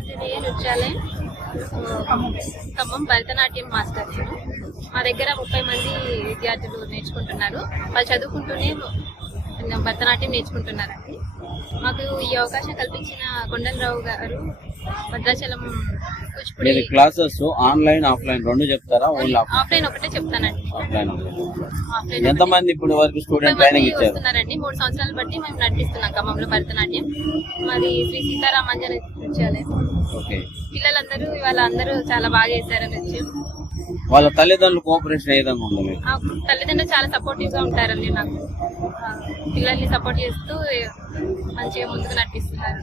Anjaneya నృత్యాలయం Khammam Bharatanatyam master. మా దగ్గర 30 మంది విద్యార్థులు నేర్చుకుంటున్నారు. వాళ్ళు చదువుకుంటూనే భరతనాట్యం నేర్చుకుంటున్నారండి. మాకు ఈ అవకాశం కల్పించిన కొండలరావు గారు Bhadrachalam Kuchipudi classes online offline రెండు చెప్తారా? ఓన్లీ ఆఫ్లైన్ ఒకటే చెప్తానండి. ఆఫ్లైన్ ఎంత మంది ఇప్పుడు వరకు స్టూడెంట్ ట్రైనింగ్ ఇస్తున్నారండి? 3 సంవత్సరాలు బట్టి మేము నడిపిస్తున్నాం ఖమ్మంలో భరతనాట్యం. మాది శ్రీ సీతారామాంజనేయ నృత్యాలయం. పిల్లలందరూ ఇవాళ అందరూ చాలా బాగా చేశారు నృత్యం. వాళ్ళ తల్లిదండ్రులు కోఆపరేషన్ ఏ విధంగా ఉంది? తల్లిదండ్రులు చాలా సపోర్టివ్ గా ఉంటారండి. నాకు పిల్లల్ని సపోర్ట్ చేస్తూ మంచిగా ముందుకు నడిపిస్తున్నారు.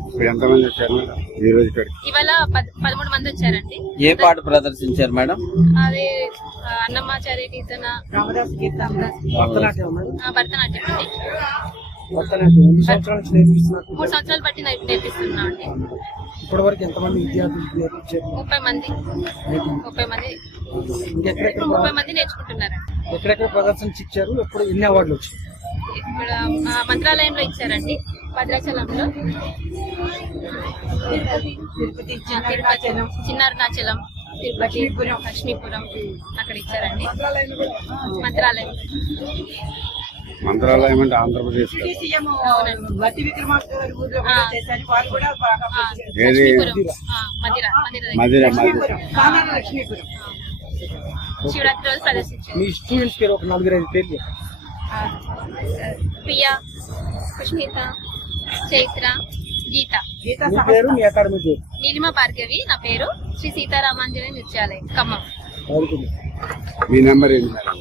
ఇవాళ 13 మంది వచ్చారండి. ఏ పాట ప్రదర్శించారు మేడం? అది అన్నమాచార్య కీర్తన, భరతనాట్యం అండి. 3 సంవత్సరాలు బట్టి నేర్పిస్తున్నా అండి. ఇప్పటి వరకు ఎంతమంది విద్యార్థులు నేర్పించారు? 30 మంది నేర్చుకుంటున్నారండి. ఎక్కడెక్కడ ప్రదర్శన ఇచ్చారు? ఎప్పుడు ఎన్ని అవార్డులు వచ్చాయి? ఇక్కడ మంత్రాలయంలో ఇచ్చారండి, భద్రాచలంలో, తిరుపతి, చిన్నారుణాచలం, తిరుపతి, లక్ష్మీపురం అక్కడ ఇచ్చారండి. మంత్రాలయం అంటే ఆంధ్రప్రదేశ్. శివరాత్రి రోజు ప్రదర్శించారు. మీ స్టూడెంట్స్ పేరు ఒక 4-5 పేర్లు. ప్రియా, పుష్మిత, చైత్ర, గీత. మీ పేరు, మీ అకాడమీ పేరు? నీలిమ భార్గవి నా పేరు. శ్రీ సీతారామాంజనేయ నృత్యాలయం ఖమ్మం. మీ నెంబర్ ఏంటి మేడం?